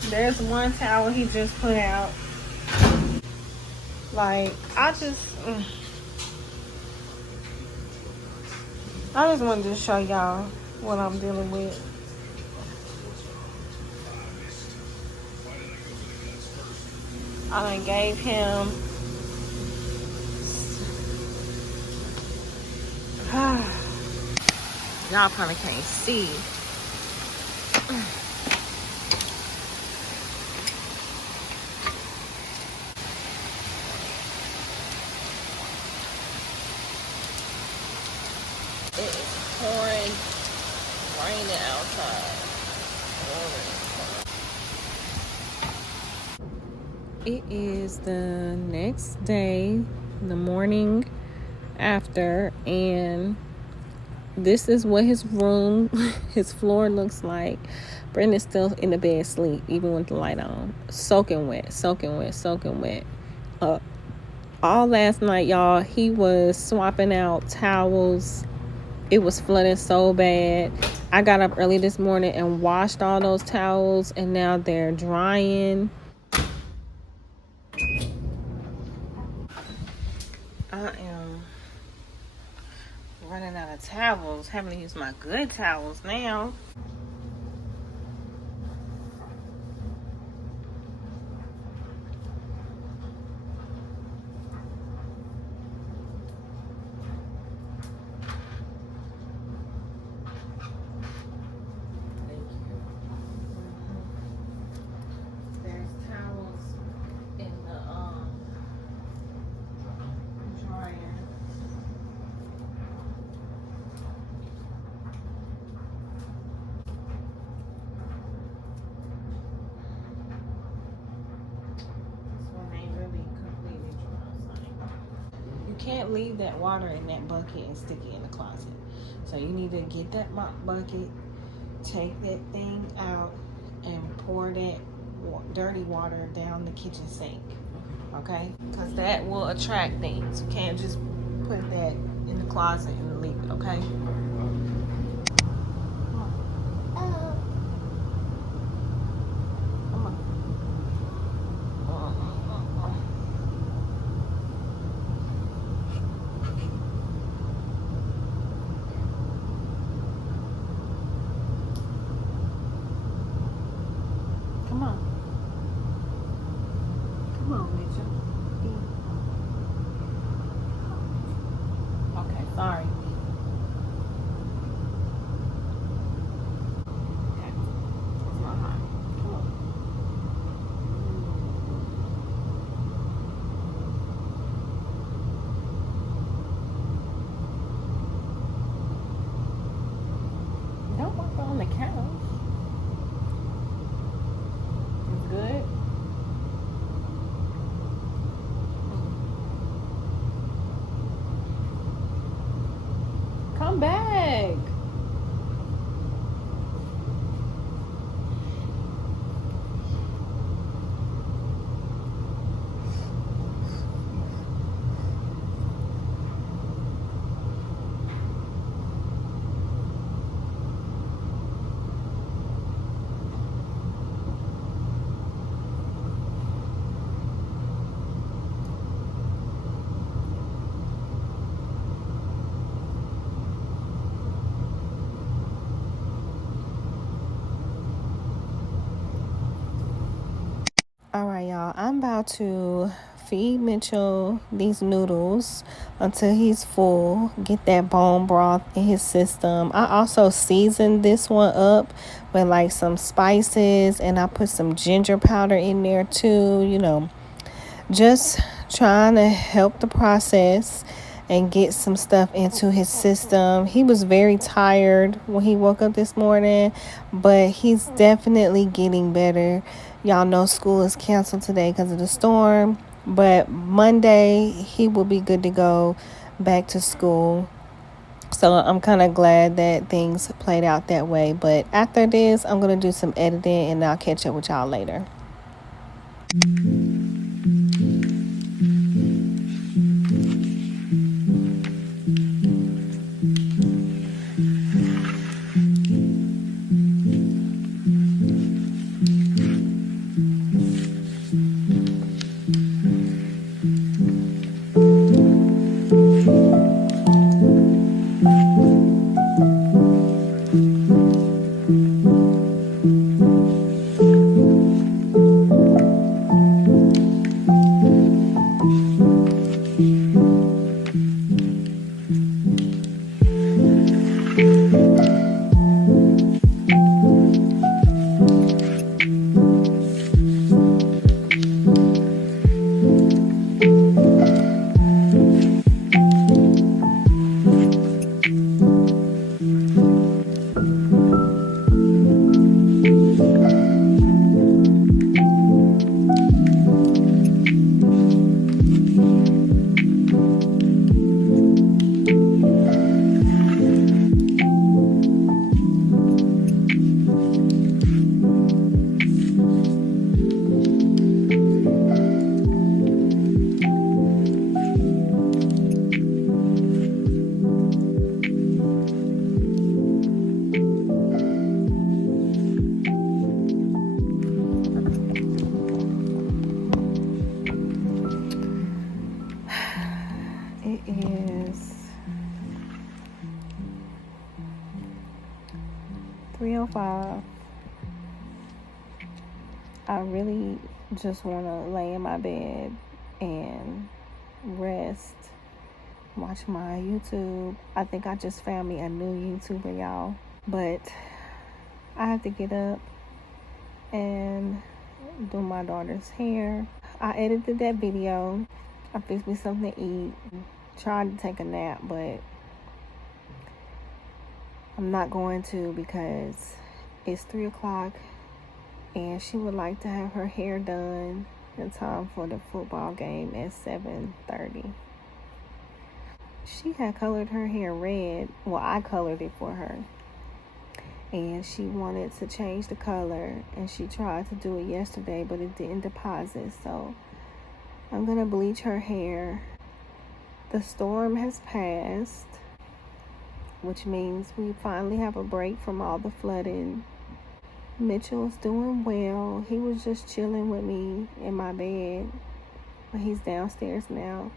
There's one towel he just put out. Like I just I just wanted to show y'all what I'm dealing with. I done gave him y'all probably can't see. It is pouring, raining outside. It is the next day, the morning after, and this is what his room, his floor looks like. Brendan's still in the bed asleep, even with the light on. Soaking wet, soaking wet, soaking wet. All last night, y'all, he was swapping out towels. It was flooding so bad. I got up early this morning and washed all those towels, and now they're drying. I am running out of towels. Having to use my good towels now. There's towels in the dryer. This one ain't really completely dry. You can't leave that water in that bucket and stick it in the closet. So you need to get that mop bucket, take that thing out, and pour that dirty water down the kitchen sink. Okay? Because that will attract things. You can't just put that in the closet and leave it, okay? Come on. Come on, Mitchell. Okay, sorry. Okay. It's not hot. Come on. Don't walk on the couch. It's good. Come back. All right, y'all. I'm about to feed Mitchell these noodles until he's full. Get that bone broth in his system. I also seasoned this one up with like some spices, and I put some ginger powder in there too. You know, just trying to help the process and get some stuff into his system. He was very tired when he woke up this morning, but he's definitely getting better. Y'all know school is canceled today because of the storm, but Monday he will be good to go back to school. So I'm kind of glad that things played out that way. But after this, I'm going to do some editing, and I'll catch up with y'all later. It is 3:05. I really just want to lay in my bed and rest, watch my YouTube. I think I just found me a new YouTuber, y'all. But I have to get up and do my daughter's hair. I edited that video. I fixed me something to eat. Tried to take a nap, but I'm not going to because it's 3 o'clock and she would like to have her hair done in time for the football game at 7:30. She had colored her hair red. Well, I colored it for her. And she wanted to change the color, and she tried to do it yesterday, but it didn't deposit. So I'm gonna bleach her hair. The storm has passed, which means we finally have a break from all the flooding. Mitchell's doing well. He was just chilling with me in my bed, but he's downstairs now.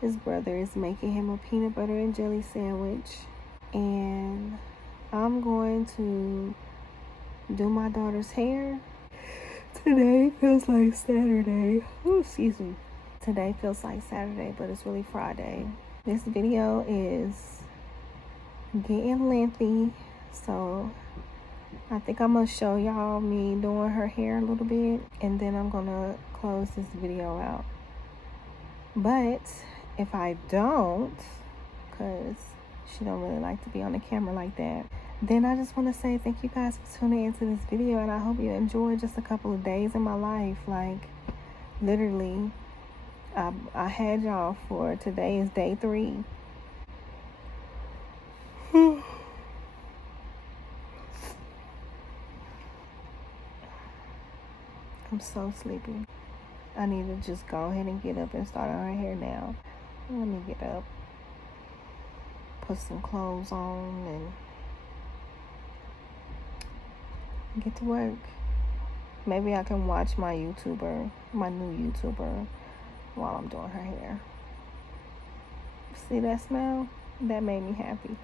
His brother is making him a peanut butter and jelly sandwich, and I'm going to do my daughter's hair. Today feels like Saturday. Oh, excuse me. Today feels like Saturday, but it's really Friday. This video is getting lengthy, so I think I'm gonna show y'all me doing her hair a little bit, and then I'm gonna close this video out. But if I don't, because she don't really like to be on the camera like that, then I just want to say thank you guys for tuning into this video, and I hope you enjoyed just a couple of days in my life. Like, literally, I had y'all for today is day 3. I'm so sleepy. I need to just go ahead and get up and start on her hair now. Let me get up, put some clothes on, and get to work. Maybe I can watch my new YouTuber, while I'm doing her hair. See that smile? That made me happy.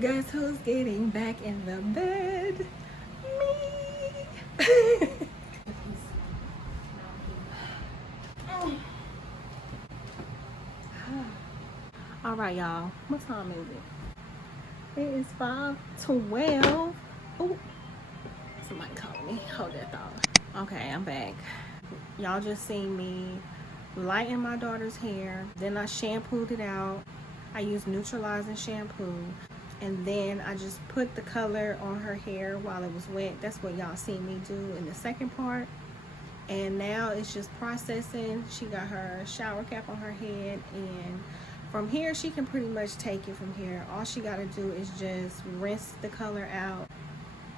Guess who's getting back in the bed? Me. All right, y'all. What time is it? It is 5:12. Oh, somebody called me. Hold that thought. Okay, I'm back. Y'all just seen me lighten my daughter's hair. Then I shampooed it out. I used neutralizing shampoo. And then I just put the color on her hair while it was wet. That's what y'all seen me do in the second part. And now it's just processing. She got her shower cap on her head, and from here she can pretty much take it from here. All she got to do is just rinse the color out,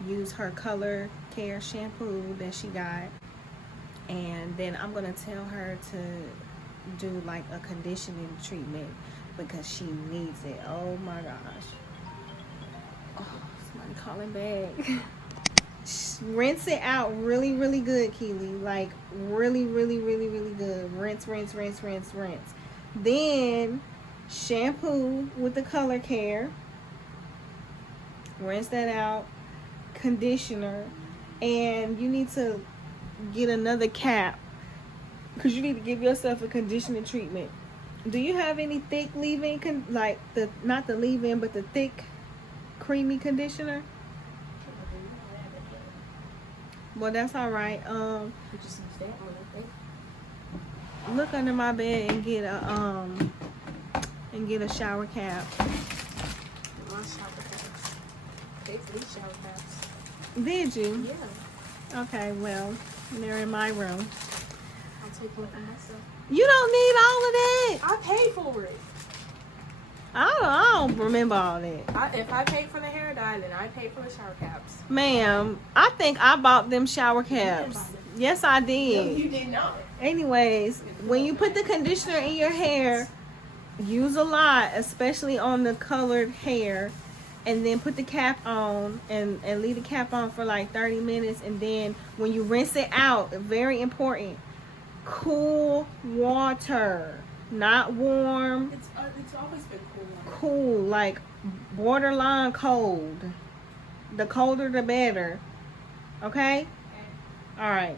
use her color care shampoo that she got, and then I'm gonna tell her to do like a conditioning treatment because she needs it. Oh my gosh. Oh, somebody calling back. Rinse it out really, really good, Keely. Like really, really, really, really good. Rinse, rinse, rinse, rinse, rinse. Then shampoo with the color care. Rinse that out. Conditioner. And you need to get another cap because you need to give yourself a conditioning treatment. Do you have any thick leave-in, like the, not the leave-in, but the thick creamy conditioner? Well, that's all right. Look under my bed and get a shower cap. My shower caps. These shower caps. Did you? Yeah. Okay, well, they're in my room. I'll take one for myself. You don't need all of that. I paid for it. I don't remember all that. If I paid for the hair dye, then I paid for the shower caps. Ma'am, I think I bought them shower caps. buy them. Yes, I No, did. you did not. Anyways, when you put the conditioner in your hair, use a lot, especially on the colored hair, and then put the cap on and leave the cap on for like 30 minutes. And then when you rinse it out, very important, cool water, not warm. It's always been cool. Cool, like borderline cold. The colder the better. Okay? All right.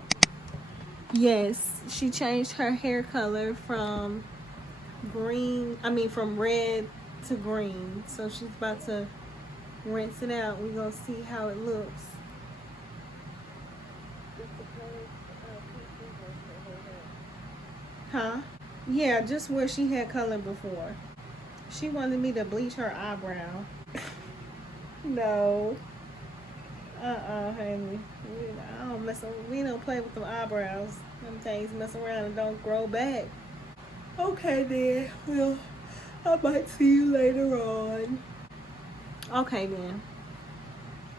Yes, she changed her hair color from from red to green. So she's about to rinse it out. We're going to see how it looks. Huh? Yeah, just where she had color before. She wanted me to bleach her eyebrow. No. Honey. We don't play with them eyebrows. Them things mess around and don't grow back. Okay then. Well, I might see you later on. Okay then.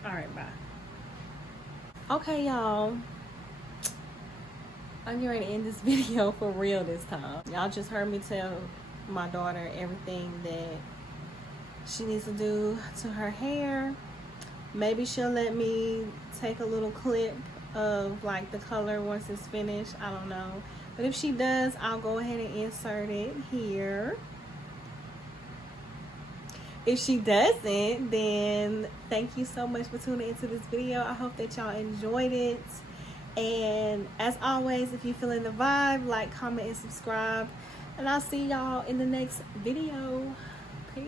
Alright, bye. Okay, y'all. I'm getting ready to end this video for real this time. Y'all just heard me tell my daughter everything that she needs to do to her hair. Maybe she'll let me take a little clip of like the color once it's finished. I don't know. But if she does, I'll go ahead and insert it here. If she doesn't, then thank you so much for tuning into this video. I hope that y'all enjoyed it. And as always, if you're feeling the vibe, like, comment, and subscribe. And I'll see y'all in the next video. Peace.